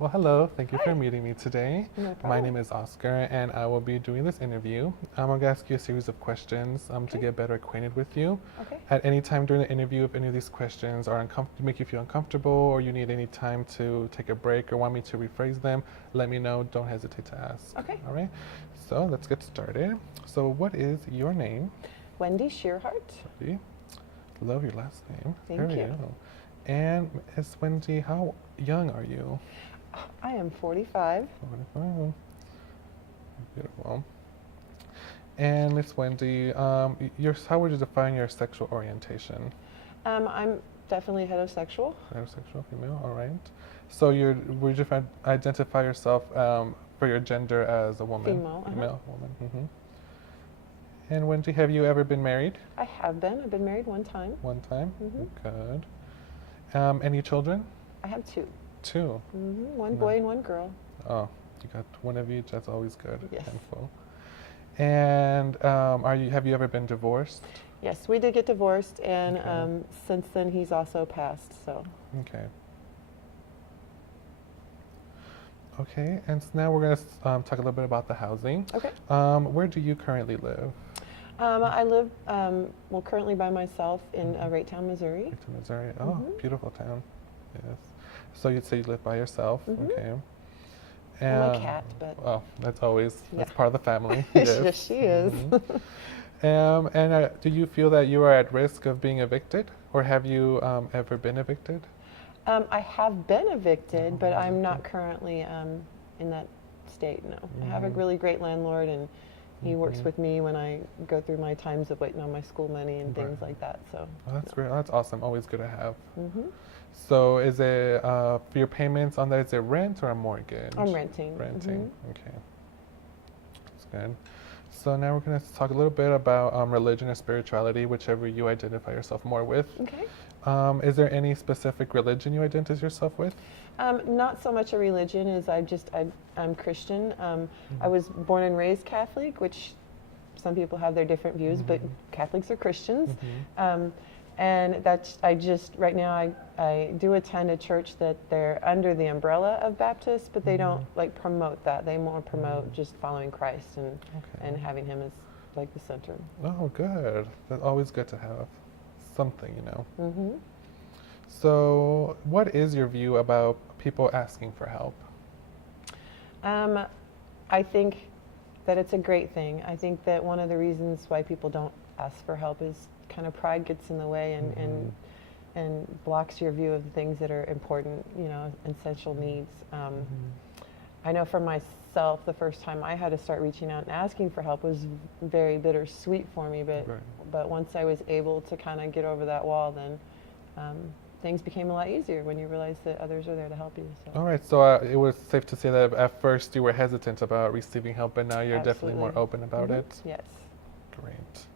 Well, hello. Thank you for meeting me today. No My problem. name is Oscar, and I will be doing this interview. I'm going to ask you a series of questions to Okay. get better acquainted with you. Okay. At any time during the interview, if any of these questions are make you feel uncomfortable, or you need any time to take a break or want me to rephrase them, let me know. Don't hesitate to ask. Okay. All right. So let's get started. So, what is your name? Wendy Shearhart. Wendy. Love your last name. Thank Very you. well. And Miss Wendy, how young are you? I am 45. 45. Beautiful. And Miss Wendy, how would you define your sexual orientation? I'm definitely heterosexual. Heterosexual, female, all right. So would you identify yourself for your gender as a woman? Female, Female, woman. And Wendy, have you ever been married? I have been. I've been married one time. One time? Mhm. Good. Any children? I have two. Two. One boy and one girl. Oh, you got one of each. That's always good. Yes. Handful. And have you ever been divorced? Yes, we did get divorced, and Okay. since then he's also passed. So Okay. Okay, and so now we're going to talk a little bit about the housing. okay. Where do you currently live? I live currently by myself in Raytown, Missouri. Victor, Missouri. Oh, Mhm. beautiful town. Yes. So you'd say you live by yourself. Mhm. Okay. And my cat, but Oh, that's Yeah. part of the family. yes, she is. Mhm. Do you feel that you are at risk of being evicted, or have you ever been evicted? I have been evicted, but I'm not currently in that state, no. I have a Mhm. really great landlord, and he works Mhm. with me when I go through my times of waiting on my school money and things Right. like that. So, Oh, that's great. That's awesome. Always good to have. hmm So is it for your payments on that? Is it rent or a mortgage? I'm renting. Renting. Okay, that's good. So now we're going to talk a little bit about religion or spirituality, whichever you identify yourself more with. Okay. Is there any specific religion you identify yourself with? Not so much a religion as I'm Christian. I was born and raised Catholic, which some people have their different views, but Catholics are Christians. And right now I do attend a church that they're under the umbrella of Baptist, but they don't like promote that. They more promote just following Christ and having him as like the center. Oh, good. That's always good to have something, you know. hmm So what is your view about people asking for help? I think that it's a great thing. I think that one of the reasons why people don't ask for help is kind of pride gets in the way and blocks your view of the things that are important, essential needs. I know for myself, the first time I had to start reaching out and asking for help was very bittersweet for me, Right. but once I was able to kind of get over that wall, then things became a lot easier when you realize that others are there to help you. So. All right, so it was safe to say that at first you were hesitant about receiving help, but now you're definitely more Absolutely. open about it. Yes. Great.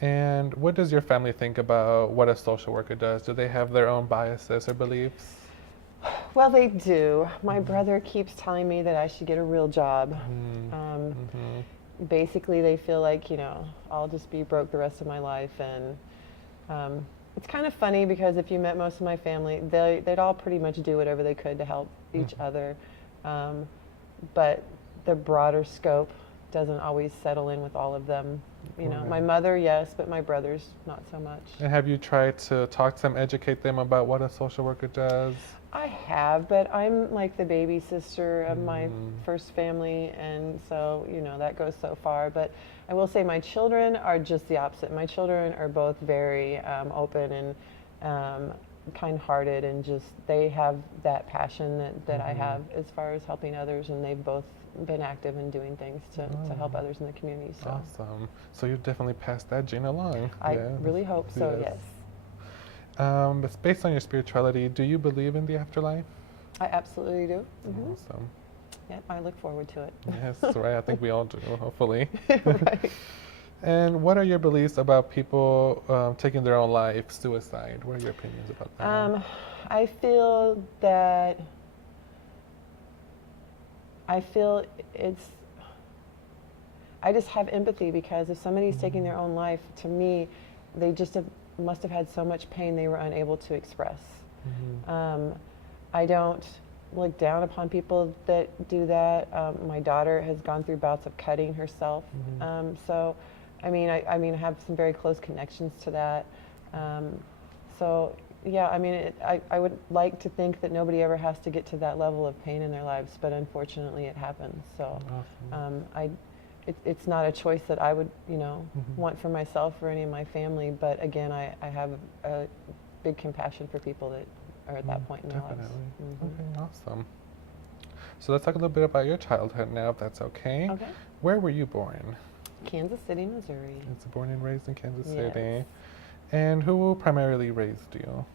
And what does your family think about what a social worker does? Do they have their own biases or beliefs? Well, they do. My brother keeps telling me that I should get a real job. Basically, they feel like, I'll just be broke the rest of my life. And it's kind of funny because if you met most of my family, they'd all pretty much do whatever they could to help each other. But the broader scope doesn't always settle in with all of them. Right. My mother, yes, but my brothers, not so much. And have you tried to talk to them, educate them about what a social worker does? I have, but I'm like the baby sister of my first family, and so, that goes so far. But I will say my children are just the opposite. My children are both very open and kind-hearted, and just they have that passion that I have as far as helping others, and they've both been active in doing things to help others in the community. So Awesome. So you've definitely passed that gene along. I Yeah. really hope so, yes. But based on your spirituality, do you believe in the afterlife? I absolutely do. Awesome. Yeah, I look forward to it. Yes, right. I think we all do, hopefully. Right. And what are your beliefs about people taking their own life, suicide? What are your opinions about that? I feel I just have empathy because if somebody's taking their own life, to me, they just must have had so much pain they were unable to express. I don't look down upon people that do that. My daughter has gone through bouts of cutting herself. So, I mean, I have some very close connections to that. So, yeah, I mean, I would like to think that nobody ever has to get to that level of pain in their lives, but unfortunately it happens. So, it's not a choice that I would, want for myself or any of my family. But again, I have a big compassion for people that are at that point in their lives. Okay, awesome. So let's talk a little bit about your childhood now, if that's okay. Okay. Where were you born? Kansas City, Missouri. It's born and raised in Kansas Yes. City. And who primarily raised you?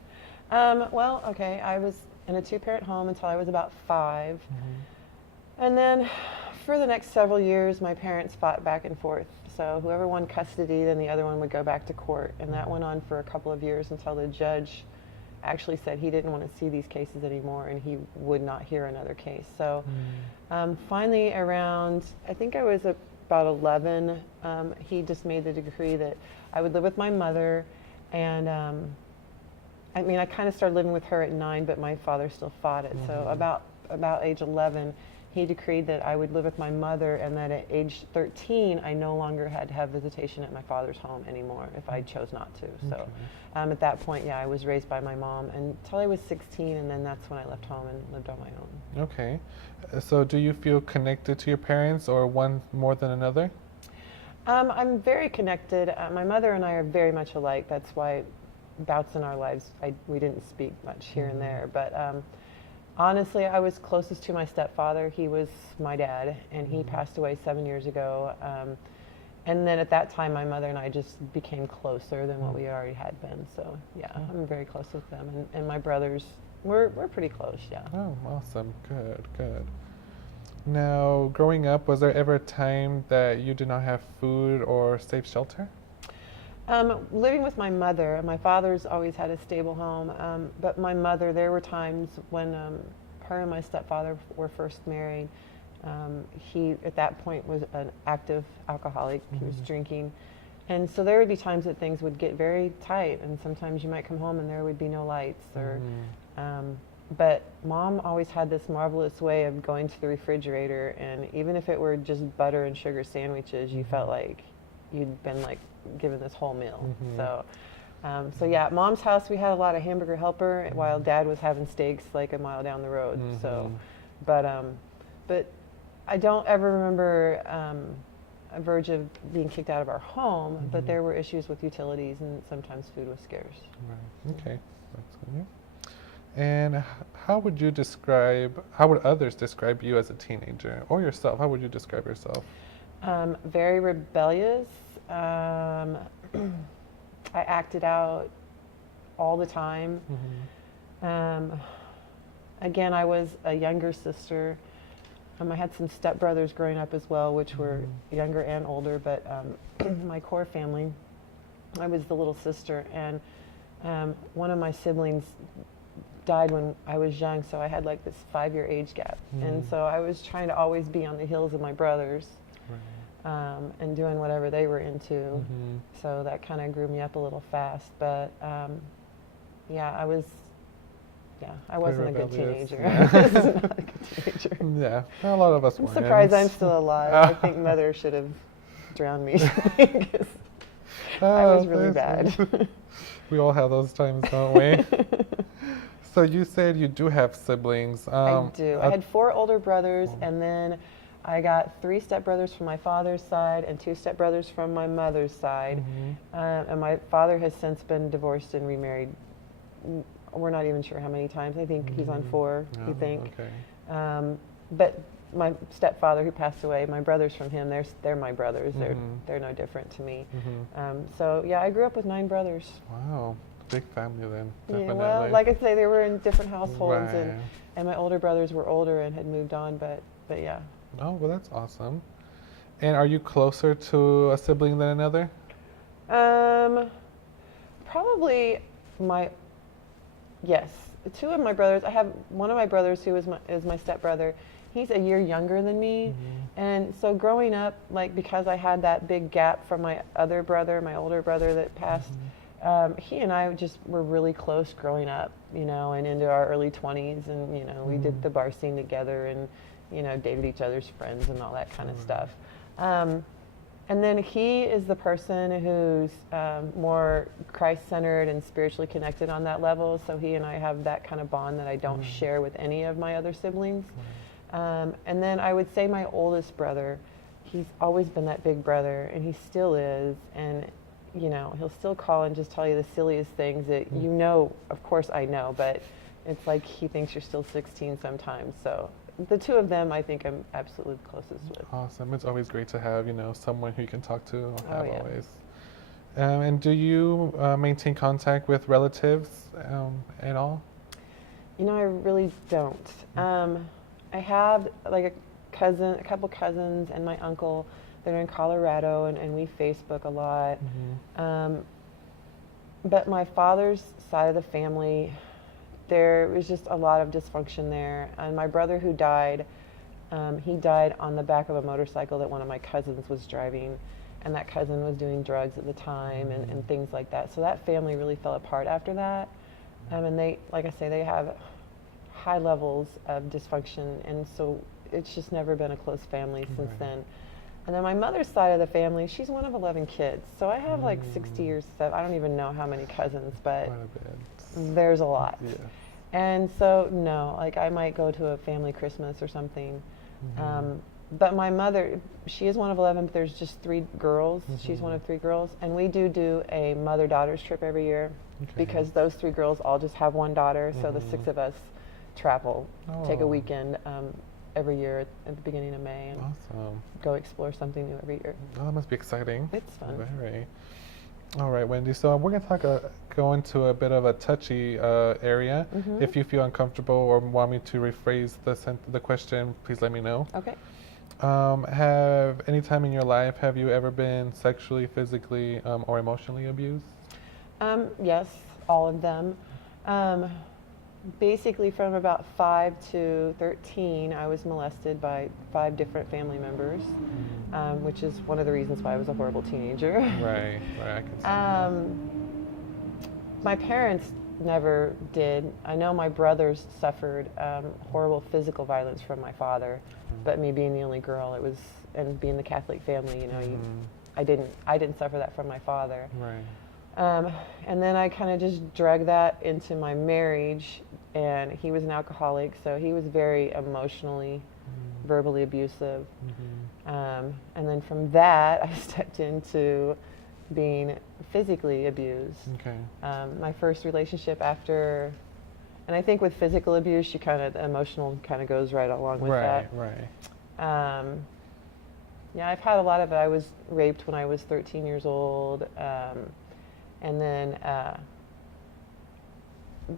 Well, okay, I was in a two-parent home until I was about 5. And then for the next several years, my parents fought back and forth. So whoever won custody, then the other one would go back to court. And that went on for a couple of years until the judge actually said he didn't want to see these cases anymore and he would not hear another case. So finally around, I think I was about 11, he just made the decree that I would live with my mother. And I mean, I kind of started living with her at 9, but my father still fought it. So about age 11, he decreed that I would live with my mother, and that at age 13, I no longer had to have visitation at my father's home anymore if I chose not to. So at that point, yeah, I was raised by my mom until I was 16, and then that's when I left home and lived on my own. Okay. So do you feel connected to your parents, or one more than another? I'm very connected. My mother and I are very much alike. That's why bouts in our lives, we didn't speak much here and there. But honestly, I was closest to my stepfather. He was my dad, and he passed away 7 years ago. And then at that time, my mother and I just became closer than what we already had been. So yeah, I'm very close with them. And my brothers, we're pretty close, yeah. Oh, awesome. Good, good. Now, growing up, was there ever a time that you did not have food or safe shelter? Living with my mother, my father's always had a stable home, but my mother, there were times when her and my stepfather were first married. He, at that point, was an active alcoholic. He was drinking. And so there would be times that things would get very tight, and sometimes you might come home and there would be no lights. But Mom always had this marvelous way of going to the refrigerator, and even if it were just butter and sugar sandwiches, you felt like you'd been like given this whole meal. So yeah, at Mom's house we had a lot of Hamburger Helper while Dad was having steaks like a mile down the road. So, but I don't ever remember a verge of being kicked out of our home. But there were issues with utilities, and sometimes food was scarce. Right. Okay. That's good. And how would others describe you as a teenager, or yourself? How would you describe yourself? Very rebellious. I acted out all the time. Again, I was a younger sister. I had some stepbrothers growing up as well, which were younger and older, but my core family, I was the little sister, and one of my siblings died when I was young, so I had like this 5-year age gap. And so I was trying to always be on the heels of my brothers. And doing whatever they were into. So that kind of grew me up a little fast. But yeah, I wasn't a good teenager. I was not a good teenager. Yeah, a lot of us I'm weren't. surprised I'm still alive. I think Mother should have drowned me. Because I was really bad. We all have those times, don't we? So you said you do have siblings. I do. I had 4 older brothers, and then I got 3 stepbrothers from my father's side and 2 stepbrothers from my mother's side. And my father has since been divorced and remarried. We're not even sure how many times. I think he's on 4, we think. Okay. But my stepfather, who passed away, my brothers from him, they're my brothers. They're no different to me. So yeah, I grew up with 9 brothers. Wow, big family then. Definitely. Yeah, well, like I say, they were in different households, Right. and my older brothers were older and had moved on. But yeah. Oh, well, that's awesome. And are you closer to a sibling than another? Probably yes. 2 of my brothers, I have one of my brothers who is my stepbrother. He's a year younger than me. And so growing up, like, because I had that big gap from my other brother, my older brother that passed, he and I just were really close growing up, you know, and into our early 20s, and you know, we did the bar scene together, and you know, dated each other's friends and all that kind of stuff. And then he is the person who's more Christ-centered and spiritually connected on that level. So he and I have that kind of bond that I don't share with any of my other siblings. And then I would say my oldest brother, he's always been that big brother, and he still is. And you know, he'll still call and just tell you the silliest things that you know. Of course, I know, but it's like he thinks you're still 16 sometimes. So the two of them, I think I'm absolutely closest with. Awesome. It's always great to have, you know, someone who you can talk to or have yeah. always. And do you maintain contact with relatives at all? You know, I really don't. I have like a couple cousins, and my uncle. They're in Colorado, and we Facebook a lot. But my father's side of the family, there was just a lot of dysfunction there. And my brother who died, he died on the back of a motorcycle that one of my cousins was driving, and that cousin was doing drugs at the time and things like that. So that family really fell apart after that. And they, like I say, they have high levels of dysfunction, and so it's just never been a close family since then. And then my mother's side of the family, she's one of 11 kids. So I have like 60 or 70, I don't even know how many cousins, but there's a lot. Yeah. And so, no, like I might go to a family Christmas or something. But my mother, she is one of 11, but there's just 3 girls. She's one of 3 girls. And we do a mother-daughters trip every year because those 3 girls all just have one daughter. So the 6 of us travel, take a weekend every year at the beginning of May, and go explore something new every year. Oh, that must be exciting. It's fun. Very. All right, Wendy. So we're going to go into a bit of a touchy area. If you feel uncomfortable or want me to rephrase the question, please let me know. Okay. Have any time in your life have you ever been sexually, physically, or emotionally abused? Yes, all of them. Basically, from about 5 to 13, I was molested by 5 different family members, which is one of the reasons why I was a horrible teenager. Right, I can see that. My parents never did. I know my brothers suffered horrible physical violence from my father, but me being the only girl, it was, and being the Catholic family, you know, I didn't suffer that from my father. Right. And then I kind of just dragged that into my marriage, and he was an alcoholic, so he was very emotionally, verbally abusive. And then from that, I stepped into being physically abused. Okay. My first relationship after, and I think with physical abuse, the emotional kind of goes right along with that. Right. Yeah, I've had a lot of it. I was raped when I was 13 years old. And then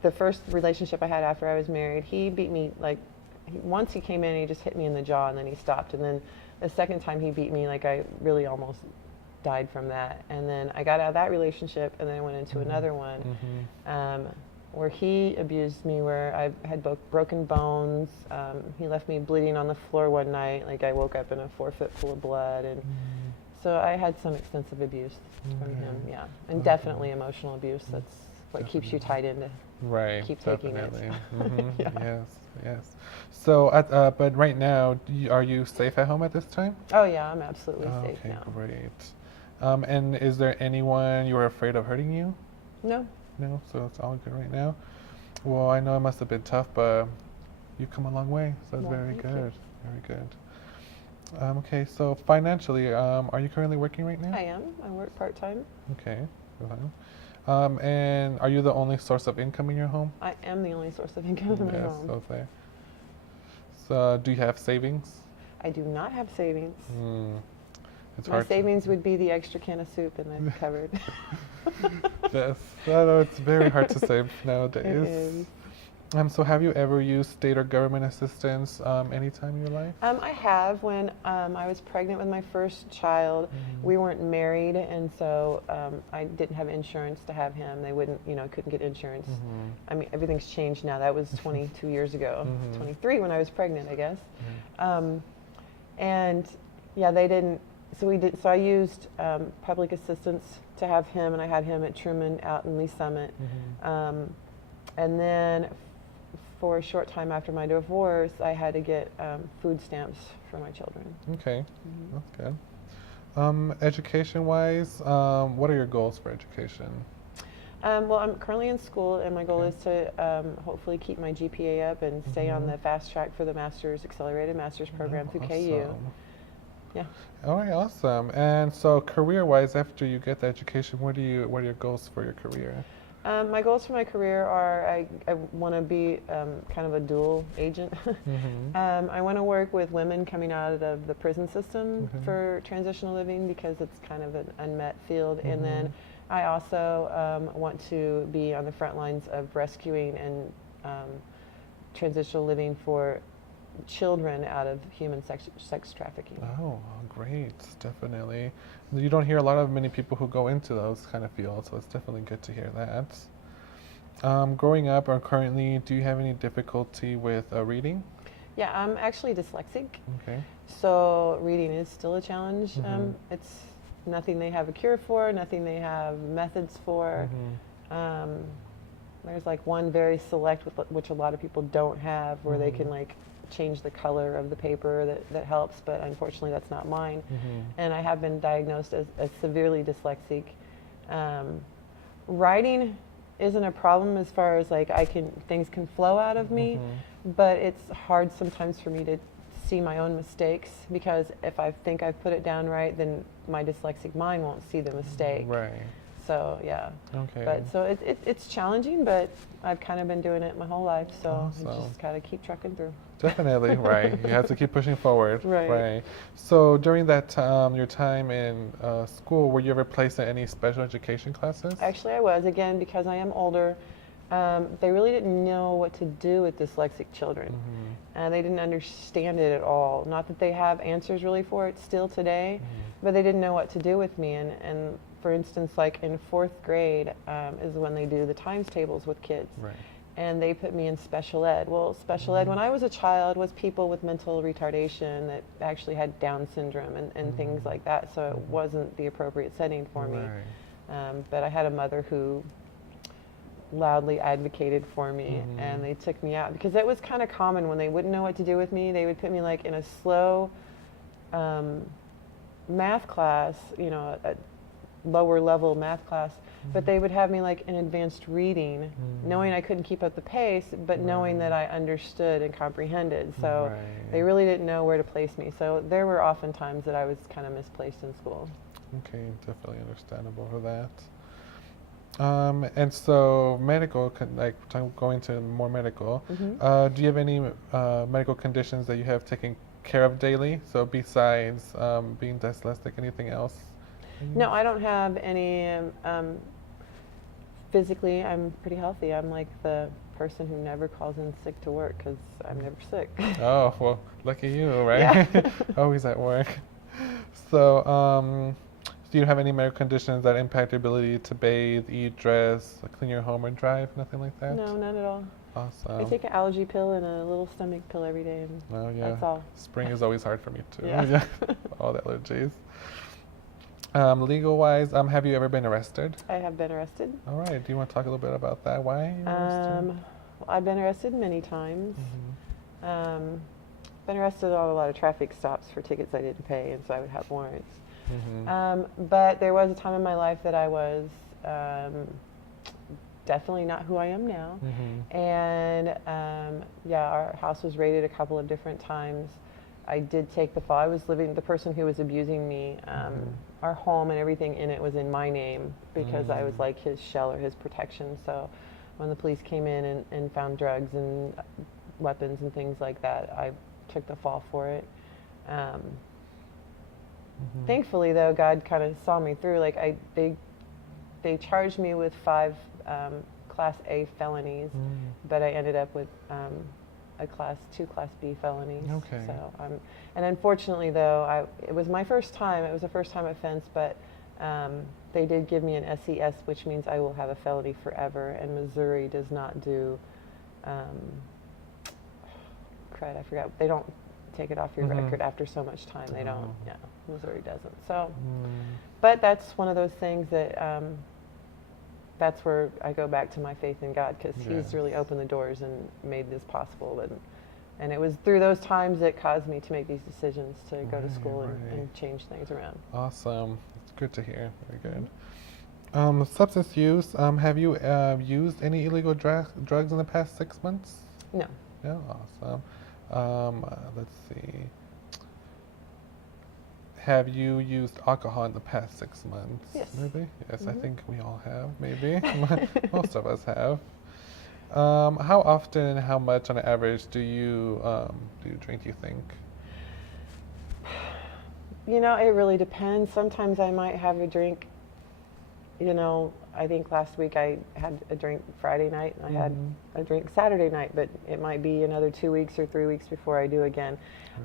the first relationship I had after I was married, he beat me, like, once he came in and he just hit me in the jaw, and then he stopped. And then the second time he beat me, like, I really almost died from that. And then I got out of that relationship, and then I went into another one where he abused me, where I had broken bones. He left me bleeding on the floor one night. Like, I woke up in a 4-foot pool of blood. And so I had some extensive abuse from him, yeah. And definitely emotional abuse. That's what keeps you tied into keep taking it. Yes. So, but right now, are you safe at home at this time? Oh yeah, I'm absolutely safe now. Okay, great. And is there anyone you were afraid of hurting you? No. No, so it's all good right now. Well, I know it must have been tough, but you've come a long way, so it's very good. Very good. Okay, so financially, are you currently working right now? I am. I work part-time. Okay. And are you the only source of income in your home? I am the only source of income in my home. Yes, okay. So do you have savings? I do not have savings. It's my savings would be the extra can of soup in the cupboard. Yes, I know it's very hard to save nowadays. It is. So have you ever used state or government assistance any time in your life? I have. When I was pregnant with my first child, we weren't married, and so I didn't have insurance to have him. They wouldn't, couldn't get insurance. I mean, everything's changed now. That was 22 years ago, 23 when I was pregnant, I guess. And yeah, they didn't So we did. So I used public assistance to have him, and I had him at Truman out in Lee Summit. And then for a short time after my divorce, I had to get food stamps for my children. Okay, that's good. Education-wise, what are your goals for education? Well, I'm currently in school, and my goal is to hopefully keep my GPA up and stay on the fast track for the accelerated master's program through KU. Yeah. All right, awesome. And so, career-wise, after you get the education, what are your goals for your career? My goals for my career are I want to be kind of a dual agent. I want to work with women coming out of the prison system for transitional living because it's kind of an unmet field. And then I also want to be on the front lines of rescuing and transitional living for children out of human sex trafficking. Oh, great, definitely. You don't hear a lot of many people who go into those kind of fields, so it's definitely good to hear that. Growing up or currently, do you have any difficulty with reading? Yeah, I'm actually dyslexic. Okay. So reading is still a challenge. It's nothing they have a cure for, nothing they have methods for. There's like one very select, which a lot of people don't have, where they can like change the color of the paper that helps, but unfortunately that's not mine. And I have been diagnosed as severely dyslexic. Writing isn't a problem as far as like things can flow out of me, but it's hard sometimes for me to see my own mistakes, because if I think I've put it down right, then my dyslexic mind won't see the mistake. Right. So yeah. Okay. But so it's challenging, but I've kind of been doing it my whole life, so I Awesome. just gotta keep trucking through. Definitely, right. You have to keep pushing forward. Right. So during that your time in school, were you ever placed in any special education classes? Actually, I was, again, because I am older. They really didn't know what to do with dyslexic children. They didn't understand it at all. Not that they have answers really for it still today, but they didn't know what to do with me. And for instance, like in 4th grade is when they do the times tables with kids. Right. And they put me in special ed. Well, special ed when I was a child was people with mental retardation that actually had Down syndrome and things like that, so it wasn't the appropriate setting for me. But I had a mother who loudly advocated for me, and they took me out, because it was kind of common when they wouldn't know what to do with me. They would put me like in a slow math class, you know, a lower level math class, but they would have me like in advanced reading, knowing I couldn't keep up the pace, but knowing that I understood and comprehended. So they really didn't know where to place me. So there were often times that I was kind of misplaced in school. Okay, definitely understandable for that. And so medical, like going to more medical, do you have any medical conditions that you have taken care of daily? So besides being dyslexic, anything else? No, I don't have any. Physically, I'm pretty healthy. I'm like the person who never calls in sick to work because I'm never sick. Oh, well, lucky you, right? Yeah. Always at work. So, do you have any medical conditions that impact your ability to bathe, eat, dress, clean your home, or drive? Nothing like that? No, none at all. Awesome. I take an allergy pill and a little stomach pill every day, and that's all. Spring is always hard for me too. Yeah. All the allergies. Legal-wise, have you ever been arrested? I have been arrested. All right. Do you want to talk a little bit about that? Why you arrested? Well, I've been arrested many times. Been arrested on a lot of traffic stops for tickets I didn't pay, and so I would have warrants. But there was a time in my life that I was definitely not who I am now. And yeah, our house was raided a couple of different times. I did take the fall. I was living, the person who was abusing me, our home and everything in it was in my name because I was like his shell or his protection. So when the police came in and found drugs and weapons and things like that, I took the fall for it. Thankfully, though, God kind of saw me through. Like they charged me with 5 Class A felonies, but I ended up with two Class B felonies. Okay. So, and unfortunately, though, it was my first time. It was a first-time offense, but they did give me an SES, which means I will have a felony forever. And Missouri does not do. I forgot. They don't take it off your record after so much time. They don't. Yeah, Missouri doesn't. So, Mm. but that's one of those things that that's where I go back to my faith in God, because Yes. He's really opened the doors and made this possible. And it was through those times that caused me to make these decisions to go to school and change things around. Awesome. It's good to hear. Very good. Substance use. Have you used any illegal drugs in the past 6 months? No. No? Awesome. Let's see. Have you used alcohol in the past 6 months? Yes. Maybe? Yes, I Mhm. think we all have, maybe. Most of us have. How often and how much on average do you drink, you think? You know, it really depends. Sometimes I might have a drink. You know, I think last week I had a drink Friday night and I had a drink Saturday night, but it might be another 2 weeks or 3 weeks before I do again.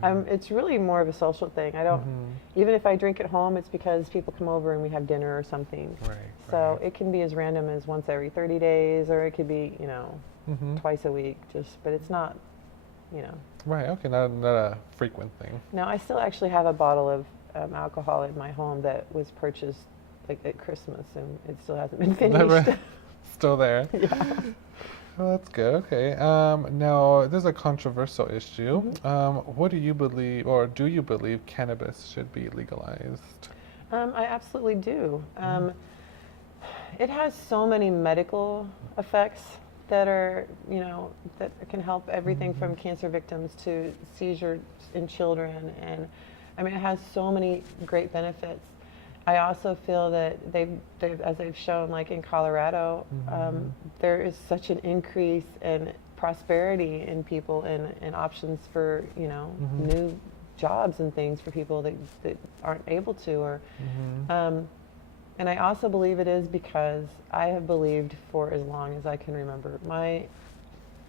It's really more of a social thing. I don't, even if I drink at home, it's because people come over and we have dinner or something. Right. So it can be as random as once every 30 days, or it could be, you know, twice a week, but it's not, you know. Right, okay, not a frequent thing. No, I still actually have a bottle of alcohol in my home that was purchased like at Christmas, and it still hasn't been finished. Still there. Yeah. Oh, that's good. Okay. Now, there's a controversial issue. What do you believe, or do you believe cannabis should be legalized? I absolutely do. It has so many medical effects that are, you know, that can help everything from cancer victims to seizures in children, and I mean, it has so many great benefits. I also feel that as they've shown, like in Colorado, there is such an increase in prosperity in people and options for, you know, new jobs and things for people that aren't able to. Or, and I also believe it is because I have believed for as long as I can remember. My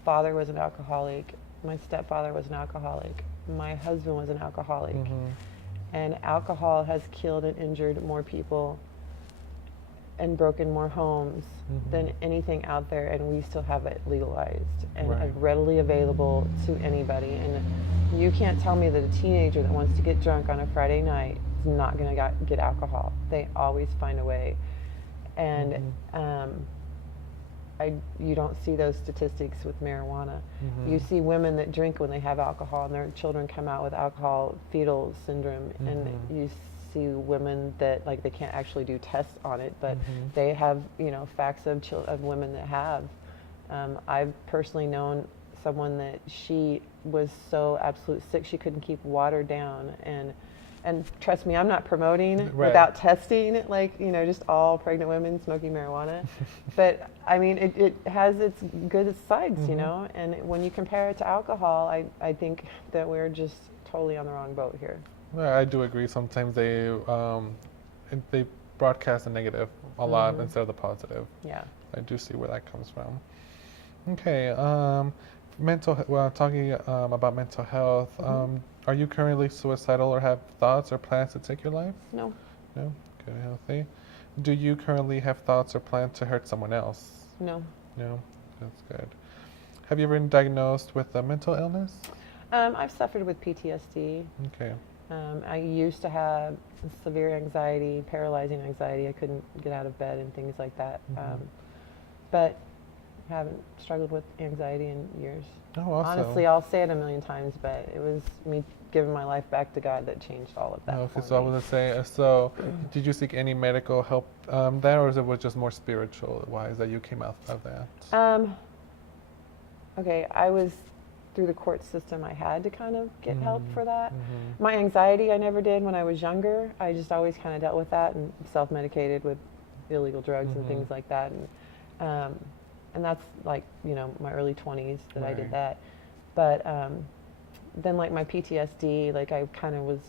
father was an alcoholic. My stepfather was an alcoholic. My husband was an alcoholic. And alcohol has killed and injured more people and broken more homes than anything out there, and we still have it legalized and readily available to anybody. And you can't tell me that a teenager that wants to get drunk on a Friday night is not going to get alcohol. They always find a way. And you don't see those statistics with marijuana. You see women that drink when they have alcohol, and their children come out with alcohol fetal syndrome. And you see women that, like, they can't actually do tests on it, but they have, you know, facts of women that have. I've personally known someone that she was so absolute sick she couldn't keep water down, and trust me, I'm not promoting without testing, like, you know, just all pregnant women smoking marijuana. But I mean, it has its good sides, you know, and when you compare it to alcohol, I think that we're just totally on the wrong boat here. Well, I do agree. Sometimes they broadcast the negative a lot instead of the positive. Yeah. I do see where that comes from. Okay. Talking about mental health. Are you currently suicidal or have thoughts or plans to take your life? No. No? Good, healthy. Do you currently have thoughts or plans to hurt someone else? No. No? That's good. Have you ever been diagnosed with a mental illness? I've suffered with PTSD. Okay. I used to have severe anxiety, paralyzing anxiety. I couldn't get out of bed and things like that. But haven't struggled with anxiety in years. Oh, awesome. Honestly, I'll say it a million times, but it was me giving my life back to God that changed all of that. Okay, so I was gonna say, so did you seek any medical help there, or was it just more spiritual wise that you came out of that? Okay, I was through the court system. I had to kind of get help for that. My anxiety, I never did when I was younger. I just always kind of dealt with that and self-medicated with illegal drugs and things like that. And that's like, you know, my early 20s that I did that. But then, like, my PTSD, like, I kind of was,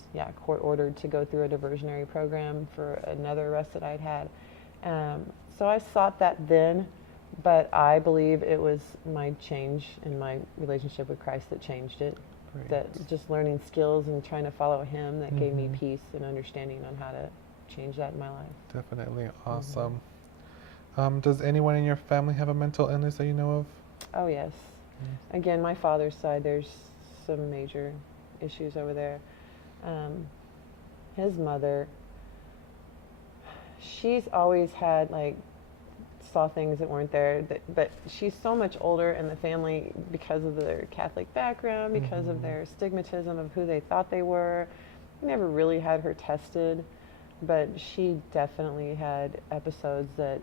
court ordered to go through a diversionary program for another arrest that I'd had. So I sought that then, but I believe it was my change in my relationship with Christ that changed it. Great. That just learning skills and trying to follow Him that gave me peace and understanding on how to change that in my life. Definitely. Awesome. Does anyone in your family have a mental illness that you know of? Oh, yes. Again, my father's side, there's some major issues over there. His mother, she's always had like saw things that weren't there, but she's so much older, and the family, because of their Catholic background, because of their stigmatism of who they thought they were, never really had her tested, but she definitely had episodes that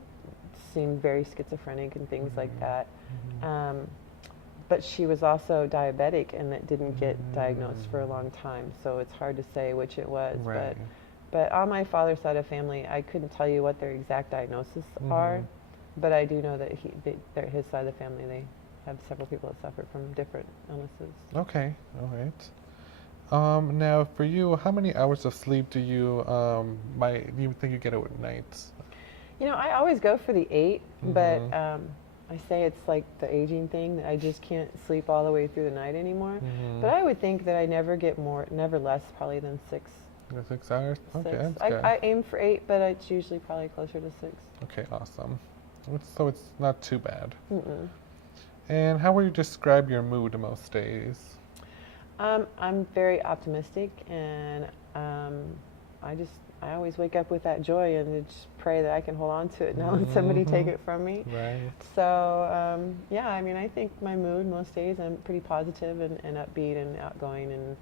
seemed very schizophrenic and things like that. But she was also diabetic, and that didn't get diagnosed for a long time, so it's hard to say which it was. Right. But on my father's side of family, I couldn't tell you what their exact diagnosis are, but I do know that his side of the family, they have several people that suffer from different illnesses. Okay, all right. Now, for you, how many hours of sleep do you think you get at night? You know, I always go for the 8, but I say it's like the aging thing, that I just can't sleep all the way through the night anymore. But I would think that I never less probably than 6. 6 hours? Okay, 6. that's good. I aim for 8, but it's usually probably closer to 6. Okay, awesome. So it's not too bad. Mm-mm. And how would you describe your mood most days? I'm very optimistic, and I always wake up with that joy and just pray that I can hold on to it, not let somebody take it from me. Right. So yeah, I mean, I think my mood most days, I'm pretty positive and upbeat and outgoing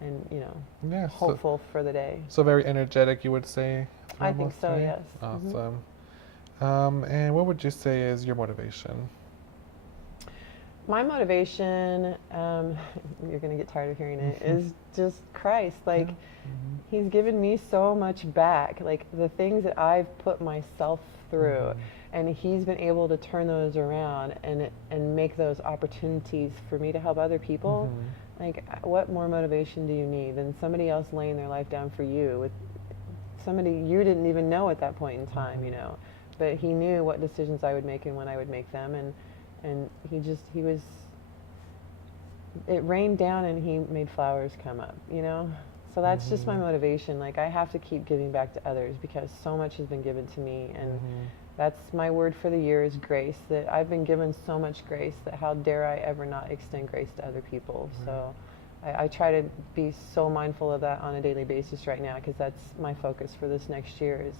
and you know, hopeful for the day. So very energetic, you would say? I think so, day? yes. Awesome. And what would you say is your motivation? My motivation, you're going to get tired of hearing it, is just Christ. Like, He's given me so much back. Like, the things that I've put myself through, and He's been able to turn those around and make those opportunities for me to help other people. Like, what more motivation do you need than somebody else laying their life down for you, with somebody you didn't even know at that point in time, you know? But He knew what decisions I would make and when I would make them, and it rained down and He made flowers come up, you know? So that's just my motivation. Like, I have to keep giving back to others because so much has been given to me, and that's my word for the year is grace, that I've been given so much grace that how dare I ever not extend grace to other people. So I try to be so mindful of that on a daily basis right now, because that's my focus for this next year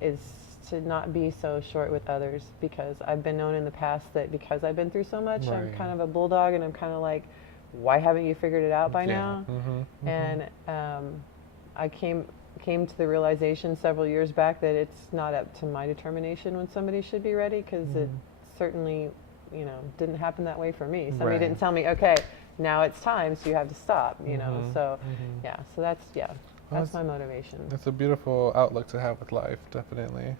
is to not be so short with others, because I've been known in the past that because I've been through so much, I'm kind of a bulldog, and I'm kind of like, why haven't you figured it out by now? And I came to the realization several years back that it's not up to my determination when somebody should be ready, because it certainly, you know, didn't happen that way for me. Somebody didn't tell me, okay, now it's time, so you have to stop, you know. So yeah, so that's my motivation. That's a beautiful outlook to have with life, definitely.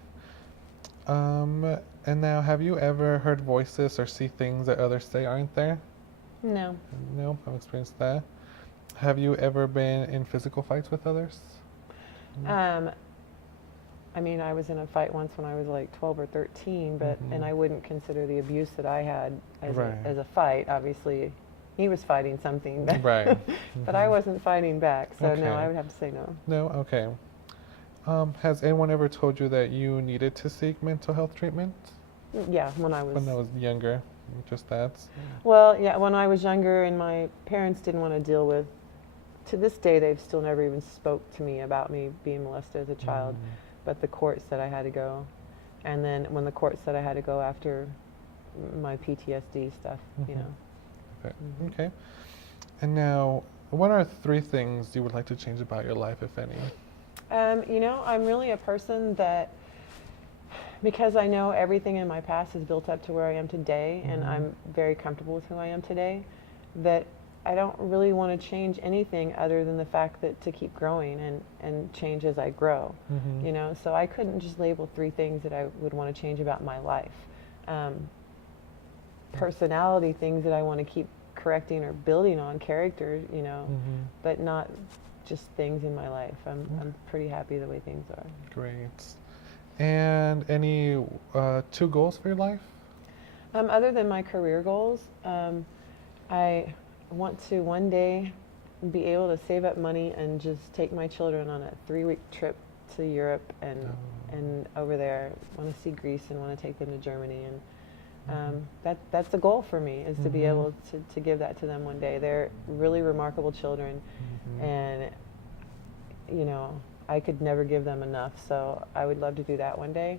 And now, have you ever heard voices or see things that others say aren't there? No. No, I've experienced that. Have you ever been in physical fights with others? I mean, I was in a fight once when I was like 12 or 13, but and I wouldn't consider the abuse that I had as a fight. Obviously, he was fighting something, but, but I wasn't fighting back. So no, I would have to say no. No, okay. Has anyone ever told you that you needed to seek mental health treatment? Yeah, when I was younger, just that. Well, yeah, when I was younger, and my parents didn't want to deal with. To this day, they've still never even spoke to me about me being molested as a child. But the court said I had to go, and then when the court said I had to go after my PTSD stuff, you know. Okay. Okay. And now, what are 3 things you would like to change about your life, if any? You know, I'm really a person that, because I know everything in my past is built up to where I am today, and I'm very comfortable with who I am today, that I don't really want to change anything other than the fact that to keep growing and change as I grow, you know. So I couldn't just label 3 things that I would want to change about my life. Personality things that I want to keep correcting or building on, character, you know, but not just things in my life. I'm pretty happy the way things are. Great. And any 2 goals for your life? Other than my career goals, I want to one day be able to save up money and just take my children on a 3-week trip to Europe and over there. Want to see Greece and want to take them to Germany That's the goal for me, is to be able to give that to them one day. They're really remarkable children, and you know, I could never give them enough. So I would love to do that one day.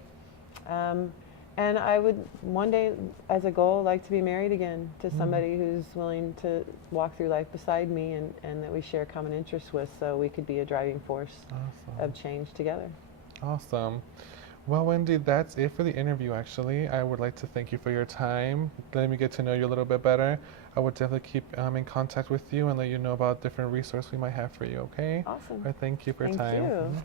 And I would one day, as a goal, like to be married again to somebody who's willing to walk through life beside me, and that we share common interests with, so we could be a driving force of change together. Awesome. Well, Wendy, that's it for the interview, actually. I would like to thank you for your time, letting me get to know you a little bit better. I would definitely keep in contact with you and let you know about different resources we might have for you, okay? Awesome. All right, thank you for your Thank time. you.